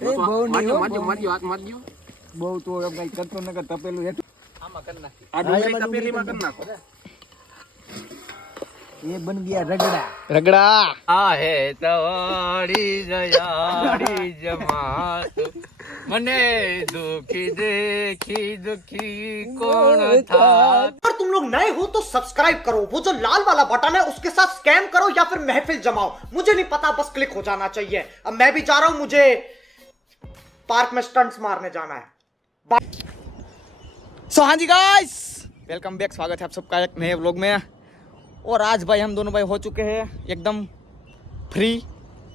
બહુ નહીં મારજો હાથ મારજો બહુ તો કઈ કરતો નકર તપેલું હેઠું આમાં કરી નાખી આ ડુંગળી તપેલીમાં કરી નાખો ये बन गया रगड़ा રગડા આ હે તવાડી જયાડી જમાત મને દુખી દેખી દુખી કોણ था अगर तुम लोग नए हो तो सब्सक्राइब करो, वो जो लाल वाला बटन है उसके साथ स्कैम करो या फिर महफिल जमाओ, मुझे नहीं पता, बस क्लिक हो जाना चाहिए। अब मैं भी जा रहा हूं, मुझे पार्क में स्टंट्स मारने जाना है। सो हाँ जी गाइस, वेलकम बैक, स्वागत है आप सबका एक नए व्लॉग में। और आज भाई हम दोनों भाई हो चुके हैं एकदम फ्री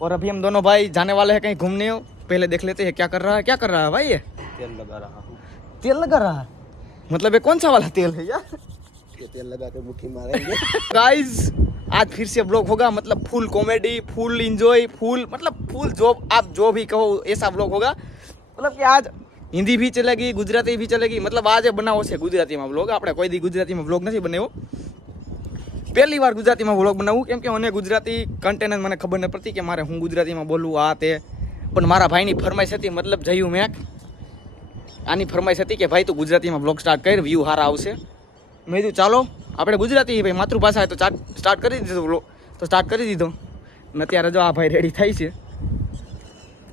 और अभी हम दोनों भाई जाने वाले हैं कहीं घूमने। पहले देख लेते हैं क्या कर रहा है भाई ये तेल लगा रहा हूँ तेल लगा रहा है, मतलब ये कौन सा वाला तेल है यार? ये तेल लगा के मुट्ठी मारेंगे गाइस आज फिर से व्लॉग होगा, मतलब full comedy, full enjoy, full मतलब फुल जो आप जो भी कहो ऐसा व्लॉग होगा। मतलब कि आज हिंदी भी चलेगी, गुजराती भी चलेगी, मतलब आज बनाવો છે ગુજરાતીમાં વ્લોગ। આપણે કોઈ દી ગુજરાતીમાં વ્લોગ નથી બનાવ્યો, પહેલી વાર ગુજરાતીમાં વ્લોગ બનાવું, કેમ કે મને ગુજરાતી કન્ટેન્ટ મને ખબર ન પડતી કે મારે હું ગુજરાતીમાં બોલવું આ તે। પણ મારા ભાઈની ફરમાઈશ હતી, મતલબ જયું મેક આની ફરમાઈશ હતી કે ભાઈ તું ગુજરાતીમાં વ્લોગ સ્ટાર્ટ કર, વ્યૂ સારા આવશે। મેં કીધું ચાલો આપણે ગુજરાતી ભાઈ માતૃભાષા તો સ્ટાર્ટ કરી દીધો વ્લોગ, તો સ્ટાર્ટ કરી દીધો ને અત્યારે જો આ ભાઈ રેડી થાય છે।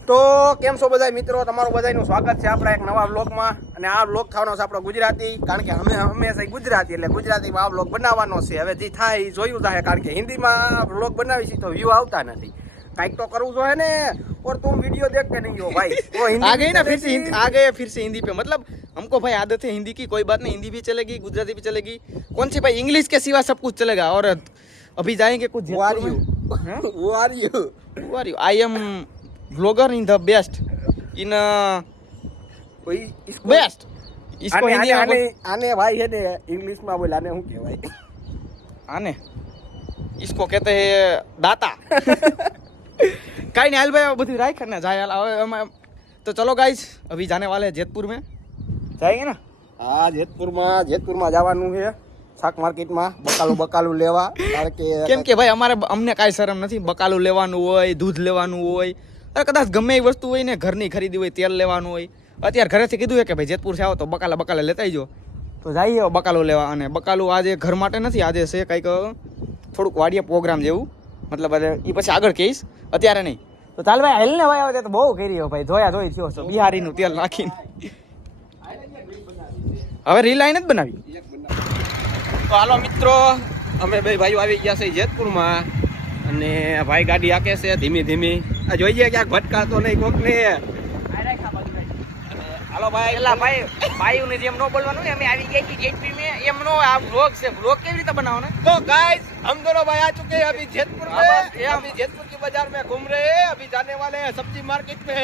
તો કેમ છો બધા મિત્રો, તમારું બધાનું સ્વાગત છે આપણા એક નવા વ્લોગમાં। અને આ વ્લોગ થવાનો છે આપણો ગુજરાતી, કારણ કે અમે હંમેશા ગુજરાતી એટલે ગુજરાતીમાં આ વ્લોગ બનાવવાનો છે। હવે જે થાય એ જોયું જાય, કારણ કે હિન્દીમાં વ્લોગ બનાવી તો વ્યૂ આવતા નથી, કાંઈક તો કરવું જોઈએ ને। और तुम वीडियो देख के नहीं हो भाई, वो हिंदी आ गई ना फिर से आ गए फिर से हिंदी पे, मतलब हमको भाई आदत है हिंदी की, कोई बात नहीं, हिंदी भी चलेगी गुजराती भी चलेगी, कौन सी भाई इंग्लिश के सिवा सब कुछ चलेगा। और अभी जाएंगे कुछ Who are you? I am vlogger in the best in best. इसको हिंदी में આને ભાઈ છે ને ઇંગ્લિશમાં બોલ, આને શું કહેવાય? आने इसको कहते हैं दाता। कहीं नहीं हाल भाई बधी राय करना जाए तो चलो गाइस अभी जाने वाले हैं जेतपुर में, जाएंगे ना? હા જેતપુરમાં જવાનું છે શાક માર્કેટમાં બકાલું લેવા, કારણ કે કેમ કે ભાઈ અમને કાંઈ શરમ નથી, બકાલું લેવાનું હોય, દૂધ લેવાનું હોય, અરે કદાચ ગમે એ વસ્તુ હોય ને, ઘરની ખરીદી હોય, તેલ લેવાનું હોય। અત્યારે ઘરેથી કીધું છે કે ભાઈ જેતપુર છે આવો તો બકાલા લેતા આવજો, તો જઈએ બકાલું લેવા। અને બકાલું આજે ઘર માટે નથી, આજે છે કંઈક થોડુંક વાડીએ પ્રોગ્રામ જેવું, મતલબ એ પછી આગળ કહીશ, અત્યારે નહીં। તો ચાલ ભાઈ હેલ ને ભાઈ, આવે તો બહુ કરી ભાઈ, જોયા થયો છો બિહારીનું તેલ નાખીને। હવે રીલ આઈને જ બનાવી। તો હાલો મિત્રો, અમે બે ભાઈઓ આવી ગયા છે જેતપુરમાં, અને ભાઈ ગાડી આકે છે ધીમી ધીમી, આ જોઈએ ક્યાંક ભટકાતો નહીં કોકને। હાલો ભાઈ, એલા ભાઈ ભાઈઓને જેમ નો બોલવાનું ને, અમે આવી ગયા છીએ જેતપુર में, એમનો આ વ્લોગ છે, વ્લોગ કેવી રીતે બનાવવાનો? तो गाइस हम दोनों भाई आ चुके हैं अभी जेतपुर में, अभी जेतपुर की बाजार में घूम रहे हैं, अभी जाने वाले हैं सब्जी मार्केट में।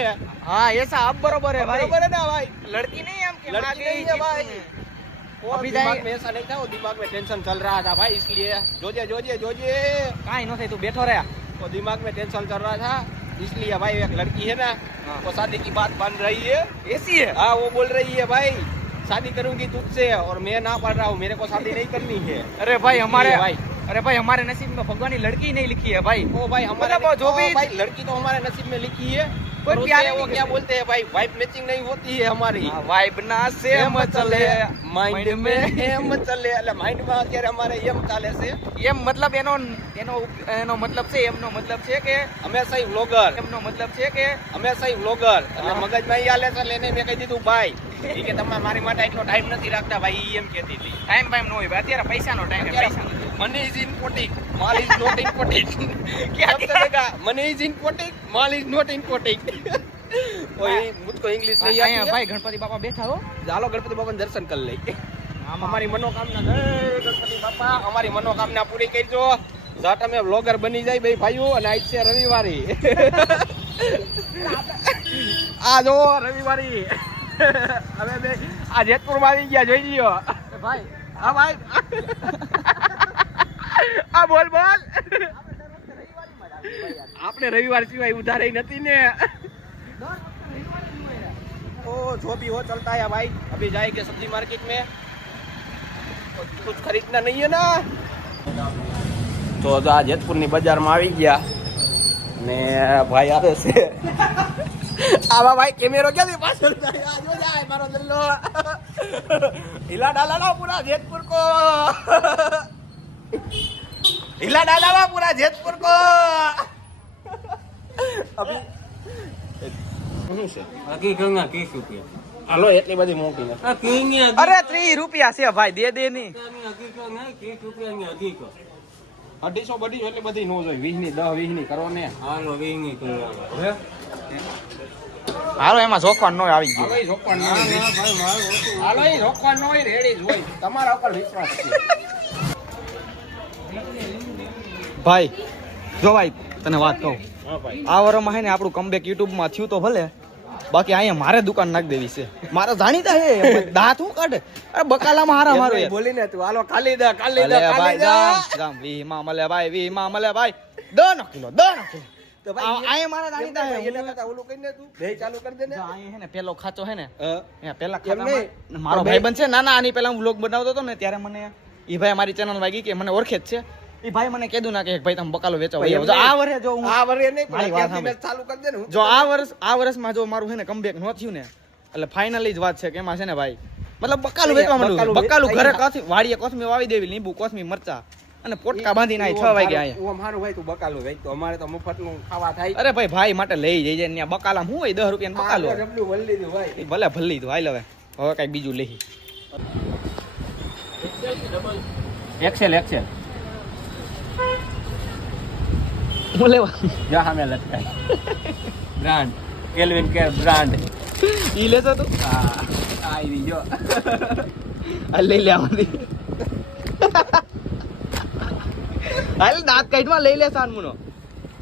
हाँ ऐसा अब बरोबर है भाई, बराबर है ना भाई? लड़की नहीं है हम के लड़की नहीं है भाई, वो अभी दिमाग में ऐसा नहीं था, वो दिमाग में टेंशन चल रहा था भाई, इसलिए जोजिए कहीं नो थे तू बैठो रहा, वो दिमाग में टेंशन चल रहा था, इसलिए भाई एक लड़की है ना, वो शादी की बात बन रही है। ऐसी है? हाँ वो बोल रही है भाई शादी करूंगी तुझसे, और मैं ना पढ़ रहा हूँ, मेरे को शादी नहीं करनी है। अरे भाई हमारे भाई हमारे नसीब में भगवान की लड़की नहीं लिखी है भाई। ओ भाई हमारे मतलब जो भी भाई लड़की तो हमारे नसीब में लिखी है, कोई और प्यार उससे नहीं वो क्या बोलते हैं भाई, वाइफ मैचिंग नहीं होती है हमारी। वाइब ना सेम चले माइंड में एम चले, એટલે માઇન્ડ માં અત્યારે અમારે એમ ચાલે છે। એમ મતલબ એનો મતલબ છે, એમનો મતલબ છે કે હંમેશા વ્લોગર, એમનો મતલબ છે કે હંમેશા વ્લોગર, એટલે મગજમાં ઈ આલે છે, લેને મેં કહી દીધું ભાઈ ઈ કે તમે મારી માટે એટલો ટાઈમ નથી રાખતા ભાઈ, ઈ એમ કહેતી હતી। ટાઈમ નો હોય ભાઈ, અત્યારે પૈસાનો ટાઈમ છે, પૈસાનો। મની ઇઝ ઇમ્પોર્ટન્ટ, માલ ઇઝ નોટ ઇમ્પોર્ટન્ટ। क्या चलेगा, money is important, mall is not important. ओए मुझको इंग्लिश नहीं आती है भाई गणपति बापा बैठा हो, ચાલો ગણપતિ બાપાનું દર્શન કરી લઈ। અમારી મનોકામના, જય ગણપતિ બાપા, અમારી મનોકામના પૂરી કરજો, જાટ અમે વ્લોગર બની જાય બે ભાઈઓ। અને આજ છે રવિવારી, આ જો રવિવારી, હવે બે આ જેતપુરમાં આવી ગયા, જોઈ લ્યો ભાઈ। હા ભાઈ, આ બોલ આપણે રવિવાર સિવાય ઉધાર નથી ને। ओ जो भी हो चलता है भाई, अभी जाएंगे सब्जी मार्केट में, कुछ खरीदना नहीं है ना। तो આ જેતપુરની બજારમાં આવી ગયા ને ભાઈ આવે છે આવા ભાઈ કેમેરો ક્યાંથી પાછળ જાય? આ જો જાય મારો દલ્લો. હિલા ડાલા પૂરા જેતપુર કો. હિલા ડાલા પૂરા જેતપુર કો. અભી શું છે? બાકી ગંગા 30 રૂપિયા. હાલો એટલી બધી મોટી નથી. આ કિંગી અરે 30 રૂપિયા છે ભાઈ, દે દે ની. હકીકત નહીં, 30 રૂપિયાની હકીકત. 250 બધી એટલી બધી નો જોઈ. 20 ની 10 20 ની કરો ને. હાલો વીંગી કરવા. હે? હાલો એમાં જોખવાનું ન આવી ગયું. હાલો ઈ રોકવાનું ન હોય. ભાઈ મારું ઓછું. હાલો ઈ રોકવાનું ન હોય, રેડી જ હોય. તમારા ઉપર વિશ્વાસ છે. ભાઈ જો ભાઈ તને વાત કહું, હા ભાઈ. આ વરમાં હે ને આપણું કમબેક યુટ્યુબમાં થયું તો ભલે, બાકી અહીંયા મારે દુકાન નાખી દેવી છે. મારા જાણીતા હે દાંત હું કાઢે. અરે બકાલામાં હારા મારો યાર. બોલીને તું હાલો ખાલી દે ખાલી દે અલે ભાઈ ખાલી દે. જામ વી માં મળે ભાઈ, વી માં મળે ભાઈ. 10 કિલો 10 કિલો. તો ભાઈ અહીંયા મારા જાણીતા હે. એને કરતા ઓલું કઈ ને તું બે ચાલુ કરી દે ને. અહીંયા હે ને પેલો ખાચો હે ને, હા. અહીંયા પેલા એમ નહીં. ખાતામાં મારો ભાઈબંધ છે. ના ના આની પેલા હું વ્લોગ બનાવતો હતો ને ત્યારે મને ઈ ભાઈ મારી ચેનલ વાગી કે મને ઓળખે જ છે. ઈ ભાઈ મને કીધું ના કે ભાઈ તમે બકાલો વેચો. ભાઈ, એમ જો આ નહીં. વર્ષે જો હું આ વરે નહીં મારી પણ વાત ત્યાંથી ચાલુ કરી દે ને. જો આ વર્ષમાં જો મારું છે ને કમબેક ન થયું ને, એટલે ફાઇનલી જ વાત છે કે એમાં છે ને ભાઈ મતલબ બકાલું વેચવા માંડ્યું. બકાલું ઘરે વાડીએ કોથમી વાવી દેવી, લીંબુ કોથમી મરચા અને પોટકા બાંધીને આવી 6 વાગે આયા. હું મારું ભાઈ તું બકાલું વેચ તો અમારે તો મફતનું ખાવા થાય. અરે ભાઈ ભાઈ માટે લઈ જઈ જાય ત્યાં બકાલામાં શું હોય 10 રૂપિયાનું બકાલું હોય. જબલું વળી દીધું ભાઈ. ઈ ભલે ભલી તું હાલ હવે હવે કઈ બીજું લઈ. Excel Excel. હું લેવા જા સામે લટકાય. Brand Calvin care brand. ઈ લેતો તું હા આવી જો. આ લઈ લે આમાંથી. હાલ દાંત કાઢવા લઈ લે સાનમુનો.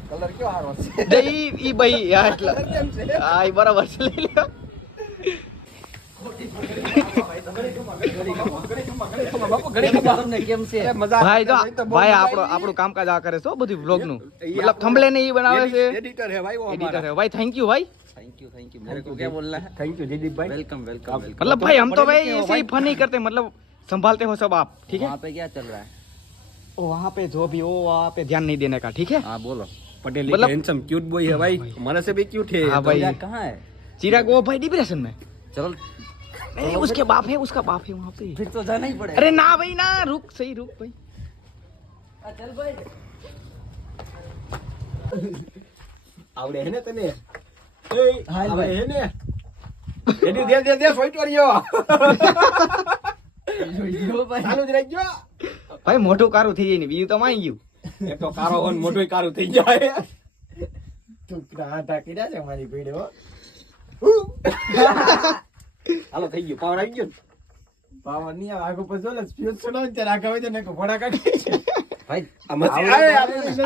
કલર કેવો સારો છે. જે ઈ ભાઈ હા એટલે કેમ છે? હા ઈ બરાબર છે લઈ લે. બાપુ ઘડી તમને કેમ છે? અરે મજા ભાઈ જો આવે તો બહુ ભાઈ મજા આપણો આવી. આપણું કામકાજ આ કરે છે હો બધું વ્લોગ નું. ઈ મતલબ થંબલે ને ઈ બનાવે છે, એડિટર है भाई वो एडिटर है भाई. थैंक यू भाई. थैंक यू मेरे को क्या बोलना है? थैंक यू जयदीप भाई. Welcome welcome welcome. मतलब भाई हम तो भाई पढ़े लिखे हो ऐसे ही भाई. फन नहीं करते, मतलब संभालते हो सब आप, ठीक है. वहाँ पे क्या चल रहा है? ओ वहाँ पे जो भी हो वहाँ पे ध्यान नहीं देने का, ठीक है. हाँ बोलो. पटेल मतलब- हैंडसम क्यूट बॉय है भाई. हमारे से भी क्यूट है. हाँ भाई. चिराग कहाँ है? चिराग वो भाई डिप्रेशन में. चलो नहीं उसके बाप है, उसका बाप है वहाँ पे. फिर तो जाना ही पड़ेगा. अरे ना भाई ना, रुक सही रुक भाई. चल भाई. આવડે હે ને તને? આવડે હે ને? એડી દે દે દે સોઈટોરિયો. ચાલુ જ રાખજો. ભાઈ મોટું કારું થઈ જાય ને બીજું તો માઈ ગયું. એક તો કારો હોન મોટું કારું થઈ જાય. તું આટા કર્યા છે મારી ભીડે હો. હાલો થઈ ગયું. પાવર આવી ગયો. પાવર નહીં આવે આગળ પછી ઓલા સ્પીડ સુનાવ ત્યારે આગળ હોય તો ને ઘોડા કાઢી. भाई આ મશીન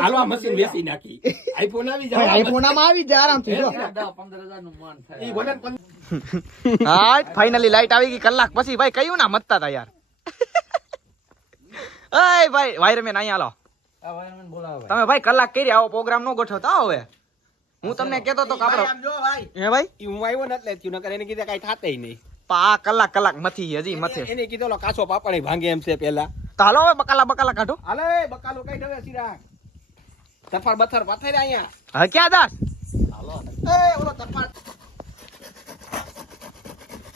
હાલો આ મશીન વેચી નાખી. આઈફોન આવી ભાઈ જાય. આઈફોન આમાં આવી જાય આરામથી જો. 15,000 નું માન થાય. ઈ ભલે હા ફાઇનલી લાઈટ આવી ગઈ કલાક પછી. ભાઈ કયું ના મતતા હતા યાર. અય ભાઈ વાયરમેન અહીંયા આલો. આ વાયરમેન બોલાવો ભાઈ. તમે ભાઈ કલાક કરી આવો પ્રોગ્રામ નો ગોઠવતા હો હવે. હું તમને કહેતો તો કે ભાઈ આપણો આમ જો ભાઈ. હે ભાઈ ઈ હું આવ્યો ને એટલે થયું નકર એને કીધા કાઈ થાતેય નહીં. આ કલાક મથી હજી મથે. એને કીધો લો કાચો પાપડી ભાંગે એમ છે પેલા. તો હાલો હવે બકાલા કાઢો. હાલે બકાલો કઈ દવે સિરા. તફાર બથર પથારે અહીંયા. હવે ક્યાં દાસ? એ ઓલો તફાર.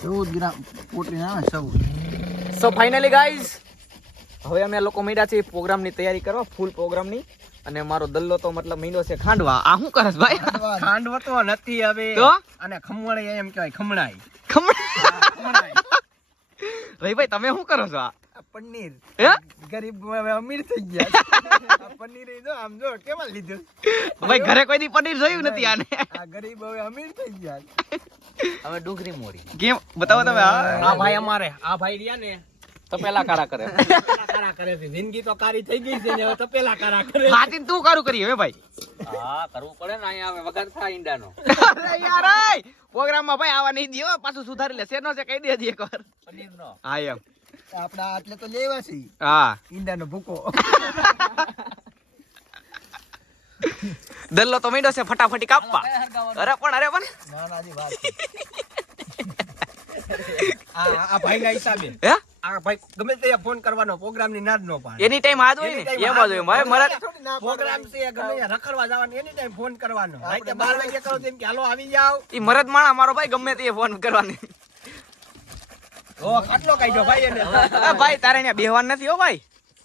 14 ગ્રામ પોટરી ના 14. સો ફાઇનલી ગાઈઝ હવે અમે લોકો મીડા છે પ્રોગ્રામની તૈયારી કરવા, ફૂલ પ્રોગ્રામની. અને મારો દલ્લો તો મતલબ મીંડો છે ખાંડવા. આ શું કરસ ભાઈ? ખાંડવો તો નથી હવે. તો? અને ખમવાળી એમ કહેવાય ખમણાઈ. ખમણ. રહી ભાઈ તમે શું કરો છો આ? પનીર. હે ગરીબ હવે અમીર થઈ ગયા. પનીર જો આમ જો કેવા લીધું. ભાઈ ઘરે કોઈ દી પનીર જોયું નથી આને. આ ગરીબ હવે અમીર થઈ ગયા. હવે ડુંગળી મોરી. કેમ બતાવો તમે. આ ભાઈ અમારે આ ભાઈ રહ્યા ને તપેલા કારા કરે. તપેલા કારા કરે છે. જિંદગી તો કારી થઈ ગઈ છે ને હવે તપેલા કારા કરે. હાથીને તું કારું કરી હવે ભાઈ. હા કરવું પડે ને અહીંયા હવે વગર થાય ઈંડાનો. અરે યાર પ્રોગ્રામમાં ભાઈ આવા નહીં દીયો, પાછું સુધારી લે. શેનો છે કહી દેજે એકવાર. પનીરનો. હા એમ. આપડા આટલે તો લેવા છે હા ઈંડાનો ભૂકો. દલ્લો તો મીંડો છે ફટાફટી કાપવા. અરે પણ ના ના જી વાત છે. આ ભાઈના હિસાબે. હે આ ભાઈ ગમે તે ફોન કરવાનો પ્રોગ્રામ ની ના જ નો પાડે. એની ટાઈમ હાથ હોય ને એમ જ હોય મારે મરદ પ્રોગ્રામ છે ગમે ત્યાં રખડવા જવાનું એની ટાઈમ ફોન કરવાનો. રાતે 12 વાગે કરો તેમ કે હાલો આવી જાવ. ઈ મરદ માણા મારો ભાઈ ગમે તે ફોન કરવાની. ઓ ખાટલો કાઢ્યો ભાઈ એને. ભાઈ તારે અહીંયા બેહવાનું નથી હો ભાઈ.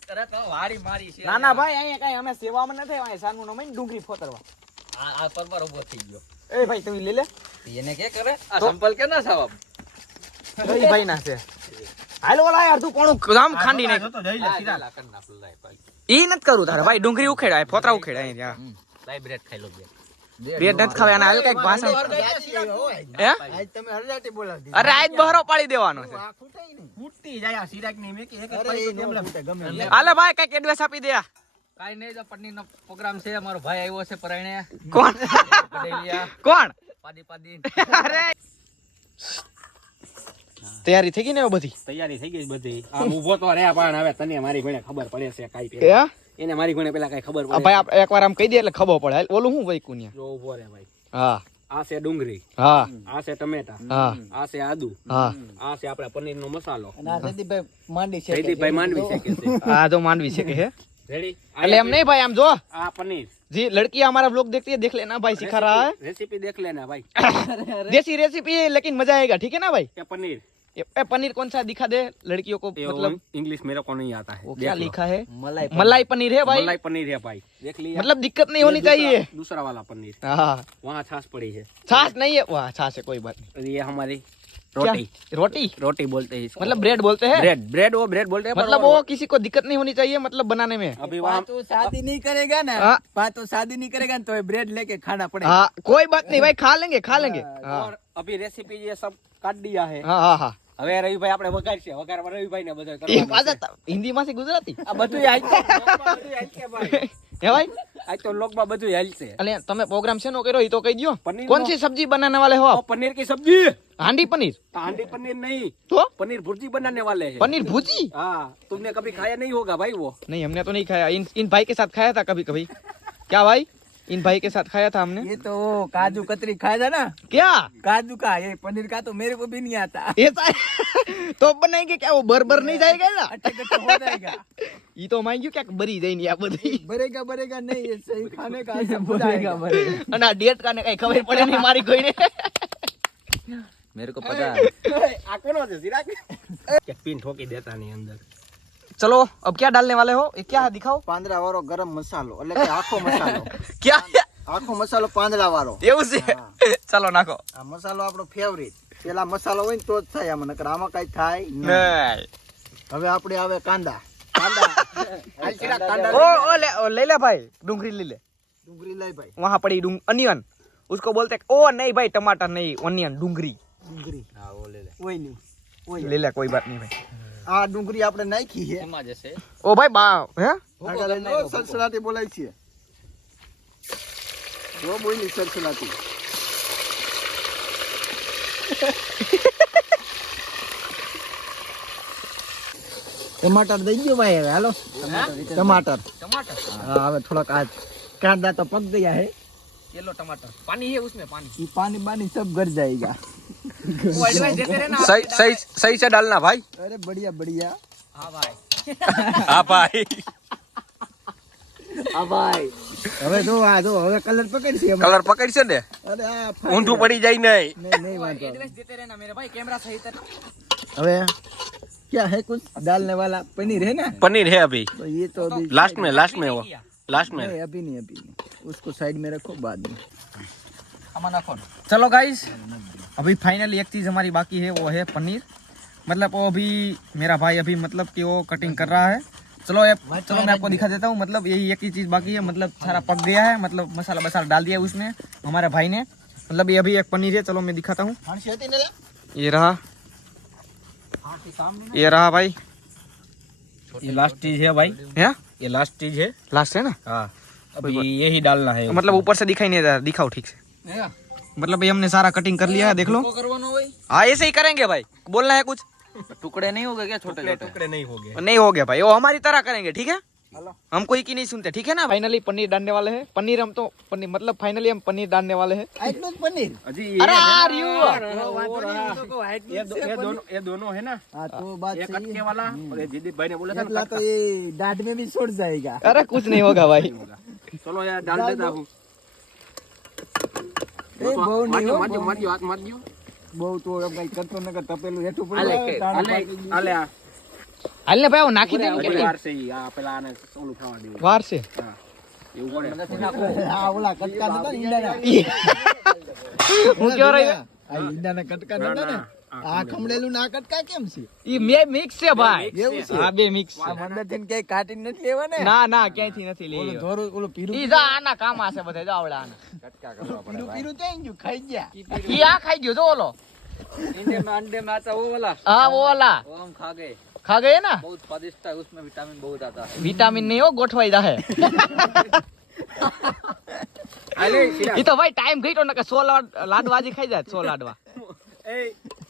તરત વાડી મારી છે. ના ના ભાઈ અહીંયા કઈ અમે સેવામાં નથી અહીંયા સાનું નો મહિને ડુંગળી ફોતરવા. આ પરબર ઉભો થઈ ગયો. એ ભાઈ તમે લે લે. એને કે કરે આ સંપલ કે ના સાહેબ. એ ભાઈ ના છે. હાલો ઓલા યાર તું કોણ ગામ ખાંડી નાખ. તો જઈ લે સીધા. લાકડ ના ફુલાય ભાઈ. ઈ નત કરું તારે ભાઈ ડુંગળી ઉખેડાય ફોતરા ઉખેડાય અહીંયા. લાઈ બ્રેડ ખાઈ લો બે. બે નત ખાવે અને હાલ કઈક ભાષણ હે આજ તમે હરજાટી બોલાવી અરે આજ બહરો પાડી દેવાનો છે. ફૂટી જાય આ સિરાક ની મેં કે એક જ પડી તો ગમે. હાલે ભાઈ કઈક એડવાઇસ આપી દે. કાઈ નહીં જો પટની નો પ્રોગ્રામ છે અમારો ભાઈ આવ્યો છે પરાણે કોણ પટેલિયા કોણ પાદી અરે તૈયારી થઈ ગઈ ને બધી તૈયારી થઈ ગઈ બધી. આમ ઊભો તો રે પણ હવે તને મારી ઘણે ખબર પડે છે કાઈ એ પેલા. એને મારી ઘણે પેલા કાઈ ખબર પડે. ભાઈ એકવાર આમ કહી દે એટલે ખબર પડે. હાલ, ઓલું હું ભાઈ કુનિયા જો ઊભો રે ભાઈ. હા આ છે ડુંગળી, હા આ છે ટમેટા, હા આ છે આદુ, હા આ છે આપડા પનીર નો મસાલો. જયદીપભાઈ માંડી છે જયદીપભાઈ માંડવી છે કે છે. આ તો માંડવી છે કે હે રેડી? એટલે એમ नहीं भाई हम जो આ પનીર जी लड़की हमारा व्लॉग देखती है देख लेना भाई सिखा रहा है રેસીપી દેખ લેના ભાઈ. देसी रेसिपी है लेकिन मजा आएगा ठीक है ना भाई ये पनीर ए, पनीर कौन सा दिखा दे लड़कियों को मतलब इंग्लिश मेरे को नहीं आता है. वो देख क्या लो. लिखा है मलाई मलाई पनीर है भाई मलाई पनीर है भाई. देख लिया? मतलब दिक्कत नहीं होनी ये दूसरा- चाहिए दूसरा वाला पनीर हाँ वहाँ छाछ पड़ी है. छाछ नहीं है वाह छाछ है कोई बात नहीं और ये हमारी क्या? रोटी रोटी रोटी बोलते हैं इसको. मतलब ब्रेड बोलते हैं ब्रेड ब्रेड वो ब्रेड बोलते हैं. पर मतलब वो किसी को दिक्कत नहीं होनी चाहिए मतलब बनाने में अभी वहाँ तो शादी नहीं करेगा ना हाँ। तो शादी नहीं करेगा ना तो ब्रेड लेके खाना पड़ेगा. हाँ कोई बात नहीं भाई खा लेंगे हाँ और अभी रेसिपी ये सब काट दिया है. हाँ हाँ हाँ હવે રવિભાઈ આપણે વઘાર છે વઘારમાં રવિભાઈ ને બધો એ પાછા હિન્દી માં ગુજરાતી આ બધું હાલશે ભાઈ. હે ભાઈ આજ તો લોકમાં બધું હાલશે. અલે તમે પ્રોગ્રામ છે નો કર્યો એ તો કહી દો પનીર कौन નો- सी सब्जी बनाने वाले हो और आप पनीर की सब्जी. हांडी पनीर हांडी पनीर नहीं, तो पनीर भुर्जी बनाने वाले हैं. पनीर भुजी हाँ, तुमने कभी खाया नहीं होगा भाई वो. नहीं हमने तो नहीं खाया इन भाई के साथ खाया था कभी कभी क्या भाई इन भाई के साथ खाया था हमने ये तो काजू कतरी खाया था ना क्या काजू का ये पनीर का तो मेरे को भी नहीं आता. ऐसा है? तो बनाएंगे क्या वो बर नहीं जाएगा ना अच्छे कच्चे हो जाएगा. ये तो मान गयो क्या बरी जाए नहीं आ बधी बरेगा नहीं ये सही खाने का बरेगा અને આ ડેટ કાને કઈ ખબર પડે નહીં મારી કોઈને मेरे को पता है. આ કોનો છે સિરાગ? એક પિન ઠોકી દેતા ની અંદર. चलो अब क्या डालने वाले हो ये क्या है दिखाओ પાંદડા વાળો ગરમ મસાલો એટલે કે આખો મસાલો क्या આખો મસાલો પાંદડા વાળો એવું છે ચલો નાખો આ મસાલો આપણો ફેવરિટ પેલા મસાલો હોય ને તો જ થાય આમાં નકર આમાં કઈ થાય નહીં. નહીં હવે આપણે આવે કાંદા હાલ સિરાગ કાંડા ओ ले ले भाई डूंगरी ले ले ડુંગળી લઈ ભાઈ वहाँ पड़ी अनियन उसको बोलते हैं, ओ नहीं भाई टमाटर नहीं ऑनियन डूंगरी ડુંગળી हाँ वो ले ले. ઓય નહીં ઓય ले ले कोई बात नहीं भाई આ ડુંગળી આપણે નાખી છે એમાં જશે. ओ भाई बा है આગળ એનો સલસલાટી બોલાય છે જો બોલી સલસલાટી ટમાટર દઈ ગયો ભાઈ હવે હાલો ટમાટર હા હવે થોડાક આ કાંદા તો પક ગયા હે येलो टमाटर पानी है उसमें पानी ये पानी पानी सब घर जाएगा वो एडवाइस देते रहे ना सही सही सही से डालना भाई. अरे बढ़िया बढ़िया हाँ भाई हाँ भाई. હા ભાઈ હવે જો આ જો હવે કલર પકડશે અમારે. કલર પકડશે ને અરે આ ઊંધું પડી જાય નહીં. नहीं नहीं बात एडवाइस देते रहे ना मेरे भाई कैमरा सही तरह अबे क्या है कुछ डालने वाला पनीर है ना पनीर है अभी तो ये तो अभी लास्ट में वो लास्ट में. नहीं अभी नहीं उसको साइड में रखो बाद में चलो गाइस अभी फाइनली एक चीज हमारी बाकी है वो है पनीर मतलब वो अभी मेरा भाई अभी मतलब कि वो कटिंग कर रहा है चलो मैं आपको दिखा देता हूँ मतलब यही एक ही चीज बाकी है मतलब सारा पक गया है मतलब मसाला वसाला डाल दिया है उसमें हमारे भाई ने मतलब ये अभी एक पनीर है चलो मैं दिखाता हूँ ये रहा भाई ये लास्ट चीज है भाई. है ये लास्ट चीज है. लास्ट है ना हाँ अभी यही डालना है. मतलब ऊपर से दिखाई नहीं दे रहा दिखाओ ठीक से मतलब ये हमने सारा कटिंग कर लिया है देख लो हाँ ऐसे ही करेंगे भाई बोलना है कुछ टुकड़े नहीं हो गए क्या छोटे छोटे? टुकड़े नहीं हो गए. नहीं हो गया भाई वो हमारी तरह करेंगे ठीक है हम कोई की नहीं सुनते, ठीक है ना। फाइनली पनीर डालने वाले हैं। पनीर हम तो पनीर मतलब फाइनली हम पनीर डालने वाले हैं। હજી अरे यार यू ये दोनों है ना, तो बात ये कटके वाला और ये जयदीप भाई ने बोला था ना इतना तो ये डांट में भी छोड़ जाएगा। अरे कुछ नहीं होगा भाई। चलो यार डाल देता हूँ। ए बહુ નહીં હો, मारियो मारियो हाथ मारियो। બહુ તો એમ કઈ કરતો નકર તપેલું હેઠું આલે પડે તાણ આલે પાકી ગયું. આલે આ હાલ ને ભાઈ હું નાખી દે હજી વાર છે ઈ. આ પેલા આને ઓલું થવા દેવું. વાર છે હા એવું પડે. આ ઓલા કટકા નતા ને ઈંડાના હું ક્યો રહ્યો આ ઈંડાના કટકા નતા ને આ ખમણેલું ના કટકા કેમ છે ઈ મે મિક્સ છે ભાઈ। એવું છે હા બે મિક્સ આ મંદર થઈને ક્યાંય કાઢીને નથી લેવા ને ના ના ક્યાંયથી નથી ઓલું લેવી। ધોરું ઓલું પીરું ઈ જા આના કામ આશે બધે જો આવડા આના પીરું પીરું ત્યાં ગયું ખાઈ ગયા ઈ આ ખાઈ ગયો જો ઓલો इंडे में अंडे में आता वो वाला હા वो वाला वो हम खा गए, खा गए ना। बहुत स्वादिष्ट है, उसमें विटामिन बहुत आता है। विटामिन नहीं हो गोठवाई जाहे। आले सीधा ઈ તો ભાઈ ટાઈમ ગઈ તો નકે 100 લાડવા જ ખાઈ જાય 100 લાડવા। ए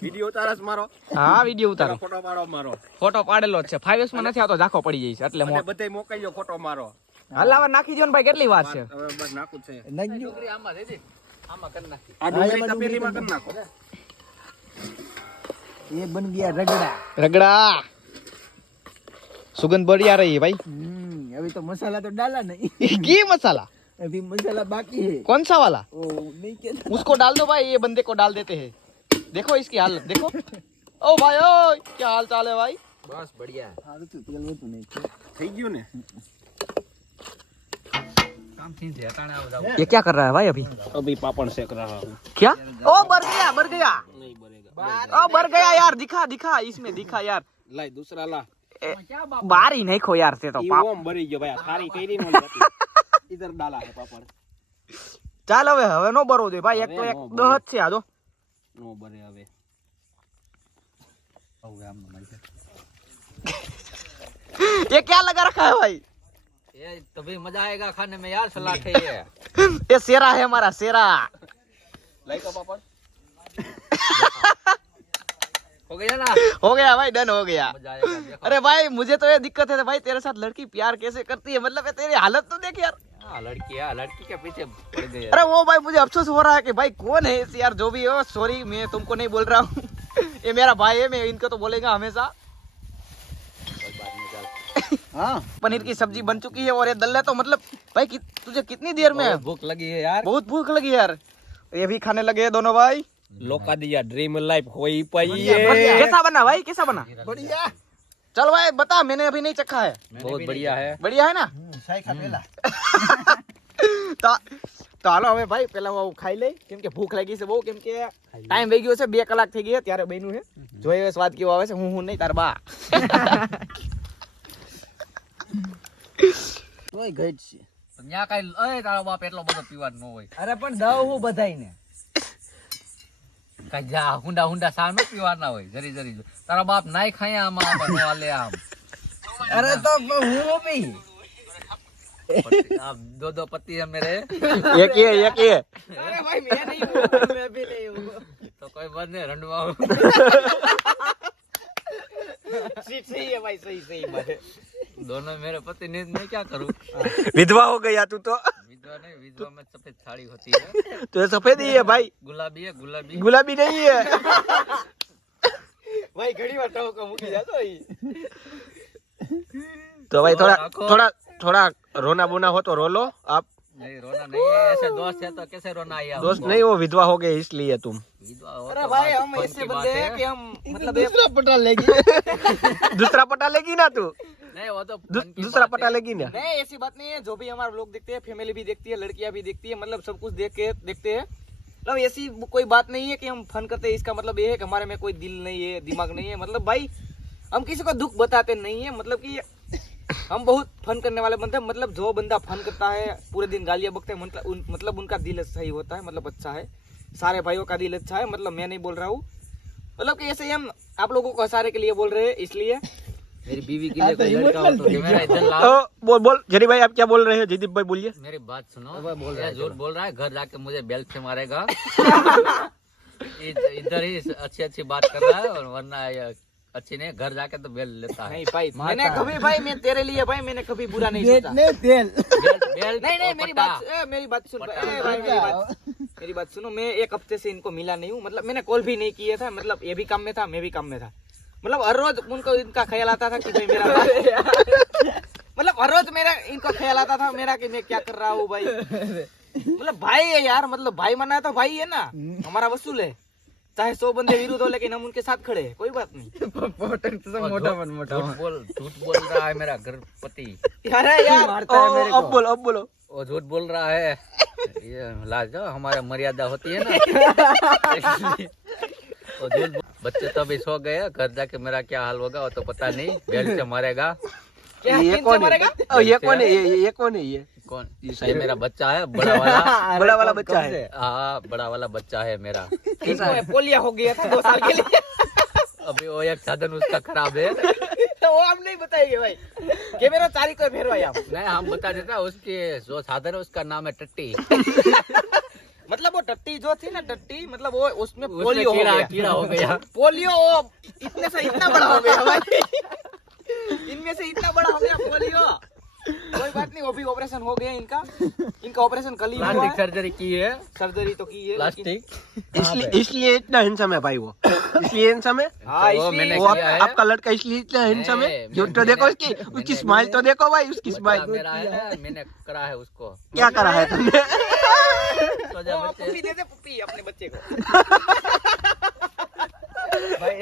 वीडियो उतारस मारो, હા વિડિયો ઉતારો फोटो मारो मारो ફોટો પાડેલો જ છે 5S માં નથી આવતો ઝાખો પડી જાય છે એટલે અને બધાય મોકલજો ફોટો મારો। હાલ હવે નાખી દો ને ભાઈ કેટલી વાર છે। હવે બસ નાખું છે નંજુ આમાં દે દે, આમાં કરી નાખી આ ડુંગળી તપેલીમાં કરી નાખો। ये बन गया रगड़ा रगड़ा सुगंध बढ़िया रही है भाई। अभी तो मसाला तो डाला नहीं घी मसाला अभी मसाला बाकी है कौन सा वाला ओ नहीं क्या उसको डाल दो भाई, ये बंदे को डाल देते हैं। देखो इसकी हालत देखो। ओ भाई ओ क्या हाल चाल है भाई। બસ बढ़िया हां तो तेल वो तो नहीं થઈ ગયું ને કામ થી છે અટાણે આવ જાવ। ये क्या कर रहा है भाई अभी अभी पापड़ सेक रहा हूँ। क्या ओ बर गया बर गया नहीं बनेगा ओ बर गया यार दिखा दिखा इसमें दिखा यार लाई दूसरा ला बाहर ही नहीं खो यार से तो ये पाप ओम भरी गयो भाई थारी कई नहीं होती इधर डाला है पापड़ ચાલ હવે નો બરો દે ભાઈ, એક તો એક દહત છે આ જો नो बरे હવે હવે આમ ये क्या लगा रखा है भाई। ये तभी मजा आएगा खाने में यार, सलाद है ये। ये सेरा है हमारा सेरा। लाई का पापड़ हो गया ना, हो गया भाई डन हो गया। मजा आएगा देखो। अरे भाई मुझे तो ये दिक्कत है भाई, तेरे साथ लड़की प्यार कैसे करती है, मतलब ये तेरी हालत तो देख यार। हाँ, लड़की के पीछे पड़ गई है। अरे वो भाई मुझे अफसोस हो रहा है कि भाई कौन है इस यार, जो भी हो सॉरी मैं तुमको नहीं बोल रहा हूँ। ये मेरा भाई है, मैं इनको तो बोलेगा हमेशा। हां पनीर की सब्जी बन चुकी है और ये दल्ले तो मतलब भाई तुझे कितनी देर में बहुत भूख लगी है यार। बहुत भूख लगी यार। ये भी खाने लगे हैं दोनों भाई। लोका दिया ड्रीम लाइफ होई पई है। कैसा बना भाई कैसा बना। बढ़िया चल भाई बता, मैंने अभी नहीं चखा है। बहुत बढ़िया है। बढ़िया है ना। साई खा लेला તો હાલો હવે ભાઈ પેલા હું ખાઈ લઈ, કેમ કે ભૂખ લાગી છે બહુ, કેમ કે ટાઈમ વહી ગયો છે 2 કલાક થઈ ગઈ ત્યારે બન્યું છે। જોઈએ સ્વાદ કેવો આવે છે। હું નહીં તાર બા તોય ઘટ છે ન્યા કાઈ એ તારો બાપ એટલો બધો પીવાનો ન હોય। અરે પણ દવ હું બધાઈને કાઈ જા હુંડા સા ન પીવાના હોય। જરી જરી તારો બાપ નાઈ ખાયા આમાં આમાં નો આલે આમ। અરે તો હું બી आप दो पति है मेरे। એક એ अरे भाई मैं नहीं हूं मैं भी नहीं हूं तो कोई बात नहीं रंडवा સહી है भाई सही बात है। दोनों मेरे पति नहीं क्या करूं। विधवा हो गया तू तो। विधवा नहीं, विधवा में सफेद साड़ी होती है। तो ये सफेद ही है भाई, गुलाबी है गुलाबी। गुलाबी नहीं है। भाई घड़ी वाटाओ का मुकी जातो ही तो भाई थोड़ा रोना बोना हो तो रो लो आप। नहीं रोना नहीं है, ऐसे दोस्त है तो कैसे रोना है। दोस्त नहीं हो, विधवा हो गए इसलिए तुम। विधवा हो अरे तो भाई बात हम फन ऐसे की बात बंदे हैं है। कि हम मतलब दूसरा पटा लेगी दूसरा पटा लेगी ना तू, नहीं वो तो फन की दूसरा बात पटा है। लेगी ना। नहीं ऐसी बात नहीं है। जो भी हमारे लोग देखते हैं, फैमिली भी देखती है, लड़कियां भी देखती है, मतलब सब कुछ देख के देखते हैं। मतलब ऐसी कोई बात नहीं है कि हम फन करते हैं। इसका मतलब ये है कि हमारे में कोई दिल नहीं है, दिमाग नहीं है। मतलब भाई हम किसी को दुख बताते नहीं है। मतलब कि हम बहुत फन करने वाले बंदे हैं। मतलब जो बंदा फन करता है पूरे दिन गालियां बकते हैं, मतलब उनका दिल सही होता है, मतलब अच्छा है। सारे भाइयों का दिल अच्छा है। मतलब मैं नहीं बोल रहा हूँ, मतलब कि ऐसे ही हम आप लोगों को हंसाने के लिए बोल रहे हैं। इसलिए मेरी बीवी के लिए कोई लड़का हो तो मेरा इधर लाओ। बोल जरी भाई आप क्या बोल रहे हैं। जयदीप भाई बोलिए। मेरी बात सुनो, ये झूठ बोल रहा है, घर जाके मुझे बेल्ट से मारेगा। इधर ही अच्छी बात कर रहा है और वरना अच्छी नहीं, घर जाके तो बेल लेता है। नहीं भाई, मैंने कभी भाई मैं तेरे लिए भाई मैंने कभी बुरा नहीं सोचा। ने तेल बेल नहीं नहीं, और मेरी पट्टा। बात मेरी बात सुन भाई, भाई मेरी बात सुनो। मैं 1 हफ्ते से इनको मिला नहीं हूँ, मतलब मैंने कॉल भी नहीं किया था, मतलब ये भी काम में था, मैं भी काम में था। मतलब हर रोज उनको इनका ख्याल आता था कि भाई मेरा मतलब हर रोज मेरा इनको ख्याल आता था मेरा कि मैं क्या कर रहा हूँ भाई। मतलब भाई है यार, मतलब भाई मना है तो भाई है ना, हमारा वसूल है। चाहे 100 बंदे विरुद्ध हो, लेकिन हम उनके साथ खड़े हैं, कोई बात नहीं। झूठ बोल रहा है मेरा घर पति। अरे यार अब बोलो वो झूठ बोल रहा है। ये लाज हमारा मर्यादा होती है ना। वो झूठ बच्चे तो अभी सो गए, घर जाके मेरा क्या हाल होगा वो तो पता नहीं। बेल से मरेगा। क्या ये किन से कौन है? मरेगा? ये कौन है? ये कौन है? ये कौन? ये मेरा बच्चा है, बड़ा वाला। बड़ा वाला बच्चा है। हाँ, बड़ा वाला बच्चा है मेरा। इनको पोलिया हो गया था 2 साल के लिए। अभी वो एक साधन उसका खराब है। तो वो हम नहीं बताएंगे भाई, ये मेरा तारीख को फेरवाई आप। नहीं, हम बता देता। उसके जो साधन है उसका नाम है टट्टी। मतलब वो टट्टी जो थी ना, टट्टी मतलब वो उसमें उसमें पोलियो हो गया। कीड़ा हो गया। पोलियो वो इतने से इतना बड़ा हो गया भाई। इनमें से इतना बड़ा हो गया पोलियो। कोई बात नहीं, वो भी ऑपरेशन हो गया इनका ऑपरेशन कल ही हुआ प्लास्टिक है। सर्जरी की है। सर्जरी तो की है, लेकिन- प्लास्टिक इसलिए इतना हैंडसम है भाई वो। इसलिए हैंडसम है। हाँ तो वो इसलिए मैंने वो किया है। आपका लड़का इसलिए इतना हैंडसम है। जो तो देखो उसकी स्माइल तो देखो भाई, उसकी बच्चा स्माइल। मेरा है, मैंने करा है उसको। क्या करा है तुमने? तो जा वो बच्चे। पुप्पी दे दे, पुप्पी अपने बच्चे को। भाई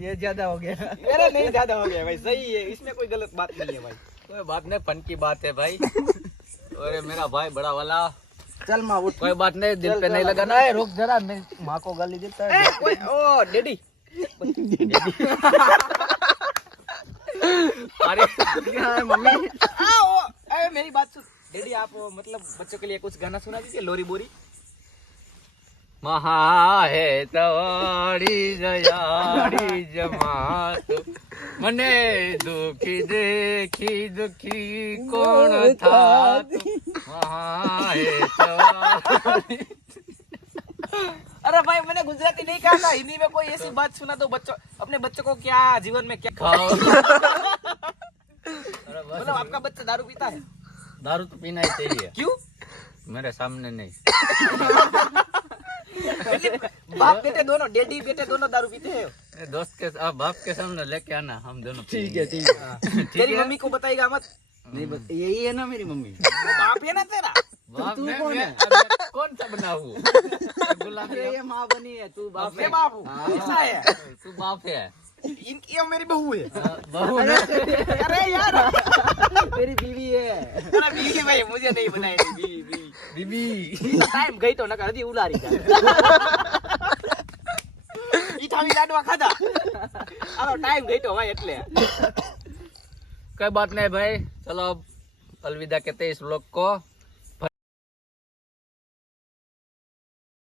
ये ज्यादा हो गया। मेरा नहीं ज्यादा हो गया भाई, सही है, इसमें कोई गलत बात नहीं है भाई। कोई बात नहीं, फन की बात है भाई। अरे मेरा भाई बड़ा वाला। चल माँ उठ। कोई बात नहीं, दिल पे नहीं लगाना है। रुक जरा, मैं माँ को गाली देता है। ओ डैडी। अरे क्या है मम्मी? मेरी बात सुन डैडी, आप मतलब बच्चों के लिए कुछ गाना सुना दीजिए, लोरी बोरी। महा है तवाड़ी जयाड़ी जमात, मने दुखी देखी दुखी कौन था तू? महा है तवाड़ी। अरे भाई मैंने गुजराती नहीं कहा था, हिंदी में कोई ऐसी बात सुना दो बच्चों, अपने बच्चों को क्या जीवन में क्या खाओ। मतलब आपका बच्चा दारू पीता है? दारू तो पीना ही चाहिए। क्यों? मेरे सामने नहीं। बाप बेटे दोनों, डैडी बेटे दोनों दारू पीते हैं। दोस्त के साथ बाप के सामने लेके आना, हम दोनों ठीक है पिएंगे। ठीक है। तेरी मम्मी को बताएगा मत। यही है ना मेरी मम्मी। बाप है ना तेरा। बाप तू मैं- कौन मैं- है? अब मैं कौन सा बना हूँ? गुलाम है। ये माँ बनी है, तू बाप मैं है। बाप हूँ, ऐसा है। तू बाप है। इनकी ये मेरी बहू है। बहू ने अरे यार, तेरी बीवी है। अरे बीवी भाई मुझे नहीं बनाएगी बीवी। बीबी। टाइम गई तो नकर हજી ઉલારી જાય ઈ થાવી લાડવા ખાધા આનો ટાઈમ ગઈ તો ભાઈ એટલે कोई बात नहीं भाई, चलो अब अलविदा कहते हैं इस व्लॉग को।